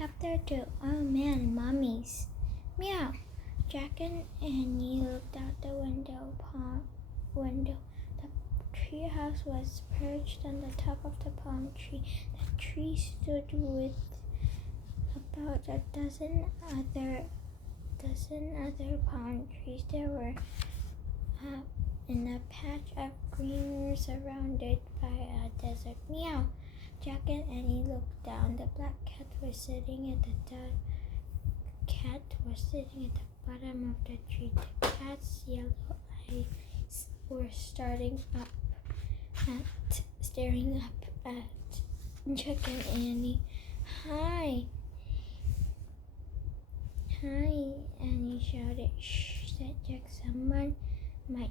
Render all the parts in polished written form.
Chapter 2. Oh man, mummies. Meow. Jack and Annie looked out the window. The treehouse was perched on the top of the palm tree. The tree stood with about a dozen other palm trees. They were in a patch of green surrounded by a desert. Meow. Jack and Annie looked down. The black cat was sitting at the bottom of the tree. The cat's yellow eyes were staring up at Jack and Annie. Hi, Annie shouted. Shh, said Jack. Someone might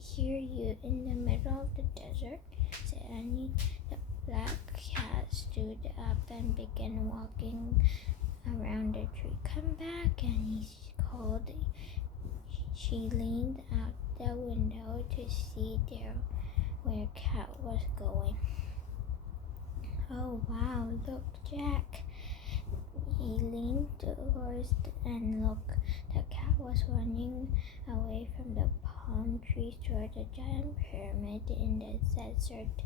hear you in the middle of the desert, said Annie. The black cat stood up and began walking around the tree. Come back, Annie called. She leaned out the window to see where Cat was going. Oh wow, look, Jack. He leaned towards and looked. The cat was running away from the palm trees toward the giant pyramid in the desert.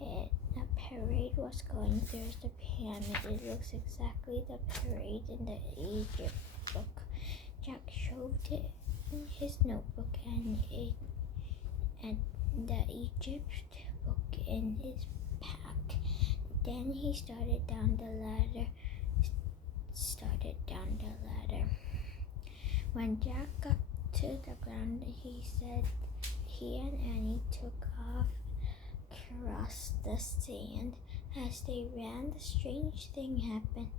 A parade was going through the pyramid. It looks exactly the parade in the Egypt book. Jack shoved his notebook and the Egypt book in his pack. Then he started down the ladder. When Jack got to the ground, he and Annie took off across the sand. As they ran, the strange thing happened.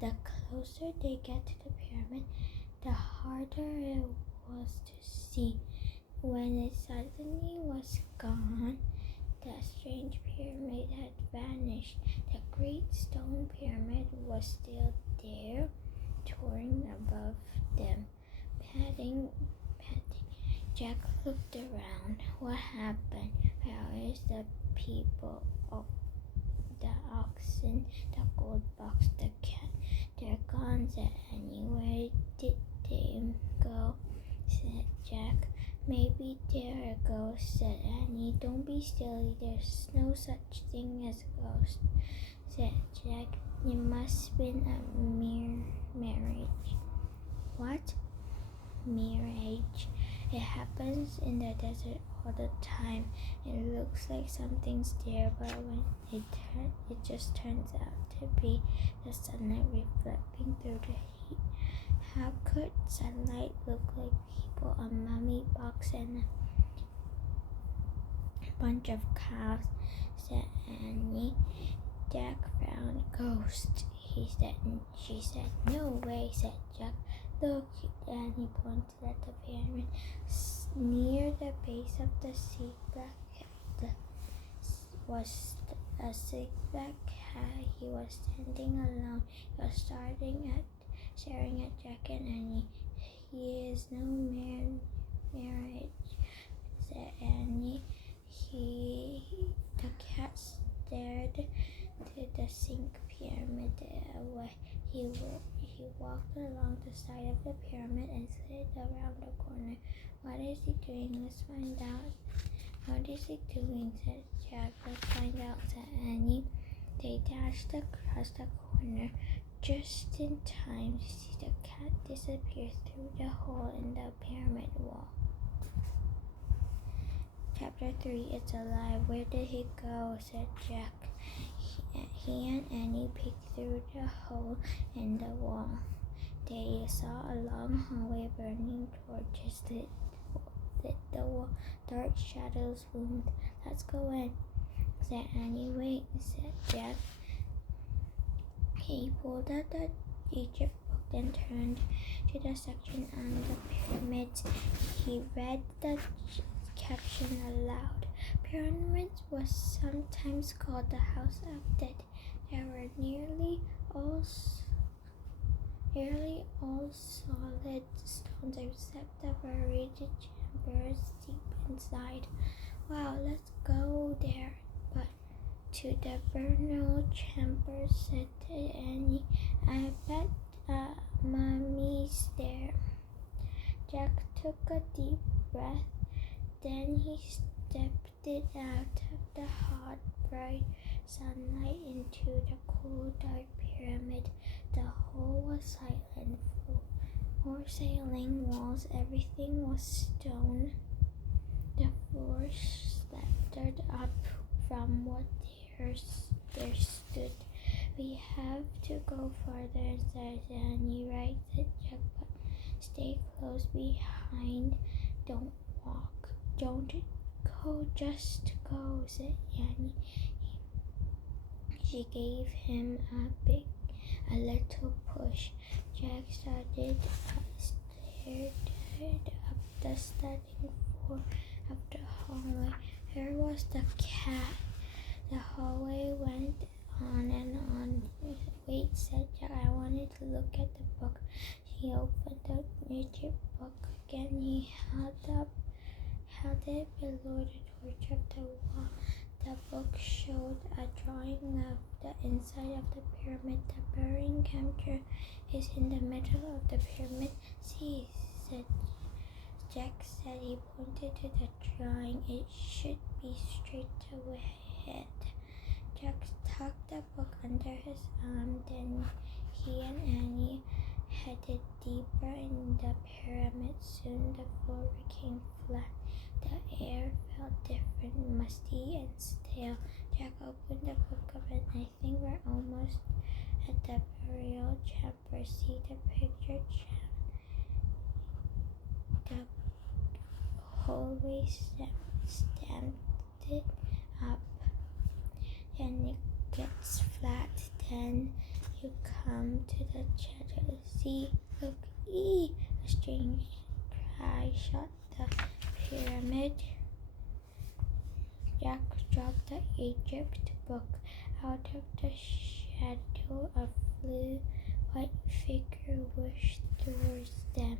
The closer they get to the pyramid, the harder it was to see. When it suddenly was gone, the strange pyramid had vanished. The great stone pyramid was still there, towering above them. Panting. Jack looked around. What happened? Where is the people? Oh, the oxen, the gold box, the cat. They're gone, said Annie. Where did they go? Said Jack. Maybe they're a ghost, said Annie. Don't be silly. There's no such thing as a ghost, said Jack. It must have been a mirage. What? Mirage. It happens in the desert all the time. It looks like something's there, but when it just turns out to be the sunlight reflecting through the heat. How could sunlight look like people? A mummy box and a bunch of cows, said Annie. Jack found ghost, he said. She said, no way, said Jack. Look, Annie pointed at the pyramid. Near the base of the was a black cat. He was standing alone. He was staring at Jack and Annie. He is no mirage, said Annie. The cat stared to the zinc pyramid away. He walked along the side of the pyramid and slid around the corner. What is he doing? Let's find out. What is he doing? Said Jack. Let's find out, said Annie. They dashed across the corner just in time to see the cat disappear through the hole in the pyramid wall. Chapter 3. It's alive. Where did he go? Said Jack. He and Annie peeked through the hole in the wall. They saw a long hallway. Burning torches lit the wall. Dark shadows loomed. Let's go in, said Annie. Wait, said Jack. He pulled out the Egypt book, then turned to the section on the pyramids. He read the caption aloud. Pyramids was sometimes called the house of dead. There were nearly all solid stones except the buried chambers deep inside. Wow, let's go there. But to the Bernal chamber, said Annie. I bet Mommy's there. Jack took a deep breath. Then he stepped it out of the hot, bright sunlight into the cool, dark pyramid. The hole was silent, four sailing walls, everything was stone. The floor slattered up from what there stood. We have to go farther, said Annie. Right, said Jack, but stay close behind. Don't walk. Don't go, just go, said Annie. She gave him a little push. Jack started stared up the starting floor of the hallway. There was the cat. The hallway went on and on. Wait, said Jack. I wanted to look at the book. He opened the rigid book again. He held it below the torch of the wall. The book showed a drawing of the inside of the pyramid. The burying chamber is in the middle of the pyramid. See, said Jack said. He pointed to the drawing. It should be straight ahead. Jack tucked the book under his arm. Then he and Annie headed deeper in the pyramid. Soon the floor became flat. The air felt different, musty and stale. Jack opened the book up, and I think we're almost at the burial chamber. See the picture? The hallway stamped it up. Then it gets flat. Then you come to the shadow. See, look, a strange cry shot the pyramid. Jack dropped the Egypt book. Out of the shadow, a blue white figure whooshed towards them.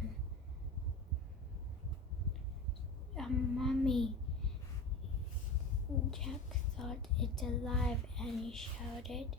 A mummy. Jack thought, it's alive, and he shouted.